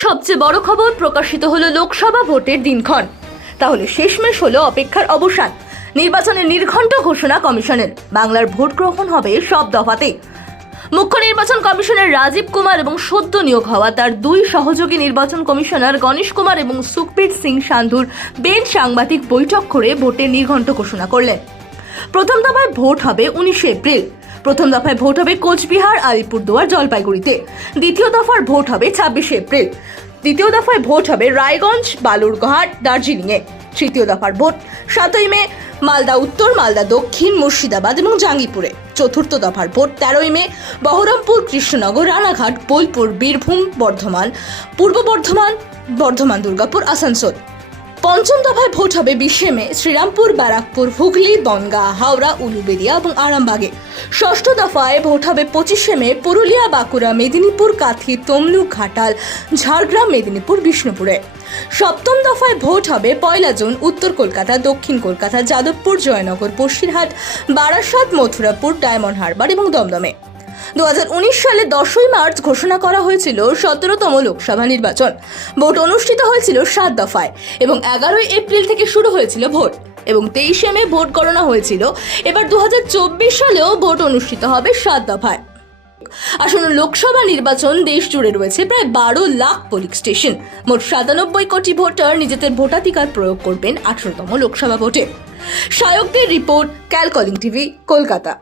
সবচেয়ে বড় খবর প্রকাশিত হলো লোকসভা ভোটের দিনক্ষণ। তাহলে শেষমেশ হলো অপেক্ষার অবসান। নির্বাচনের নির্ঘণ্ট ঘোষণা কমিশনের। বাংলার ভোট গ্রহণ হবে সব দফাতে মুখ্য নির্বাচন কমিশনার রাজীব কুমার এবং সদ্য নিয়োগ হওয়া তার দুই সহযোগী নির্বাচন কমিশনার গণেশ কুমার এবং সুখবীর সিং সান্ধুর বেঞ্চ সাংবাদিক বৈঠক করে ভোটের নির্ঘণ্ট ঘোষণা করলেন। প্রথম দফায় ভোট হবে উনিশে এপ্রিল। প্রথম দফায় ভোট হবে কোচবিহার আলিপুরদুয়ার জলপাইগুড়িতে। দ্বিতীয় দফার ভোট হবে ছাব্বিশে এপ্রিল। দ্বিতীয় দফায় ভোট হবে রায়গঞ্জ, বালুরঘাট, দার্জিলিংয়ে। তৃতীয় দফার ভোট সাতই মে, মালদা উত্তর, মালদা দক্ষিণ, মুর্শিদাবাদ এবং জাঙ্গিপুরে। চতুর্থ দফার ভোট তেরোই মে, বহরমপুর, কৃষ্ণনগর, রানাঘাট, বোলপুর, বীরভূম, বর্ধমান, পূর্ব বর্ধমান বর্ধমান, দুর্গাপুর, আসানসোল। পঞ্চম দফায় ভোট হবে বিশে মে, শ্রীরামপুর, ব্যারাকপুর, হুগলি, বনগা, হাওড়া উলুবেড়িয়া এবং আরামবাগে। ষষ্ঠ দফায় ভোট হবে পঁচিশে মে, পুরুলিয়া, বাঁকুড়া, মেদিনীপুর, কাথি, তমলুক, ঘাটাল, ঝাড়গ্রাম, মেদিনীপুর, বিষ্ণুপুরে। সপ্তম দফায় ভোট হবে পয়লা জুন, উত্তর কলকাতা, দক্ষিণ কলকাতা, যাদবপুর, জয়নগর, বসিরহাট, বারাসাত, মথুরাপুর, ডায়মন্ড হারবার এবং দমদমে। দু হাজার উনিশ সালে দশই মার্চ ঘোষণা করা হয়েছিল সতেরোতম লোকসভা নির্বাচন। ভোট অনুষ্ঠিত হয়েছিল সাত দফায় এবং এগারোই এপ্রিল থেকে শুরু হয়েছিল ভোট এবং তেইশে মে ভোট গণনা হয়েছিল। এবার দু হাজার চব্বিশ সালেও ভোট অনুষ্ঠিত হবে সাত দফায়। আসন্ন লোকসভা নির্বাচন দেশ জুড়ে রয়েছে প্রায় বারো লাখ পোলিং স্টেশন। মোট সাতানব্বই কোটি ভোটার নিজেদের ভোটাধিকার প্রয়োগ করবেন আঠারোতম লোকসভা ভোটে। শায়কদের রিপোর্ট ক্যালকলিং টিভি, কলকাতা।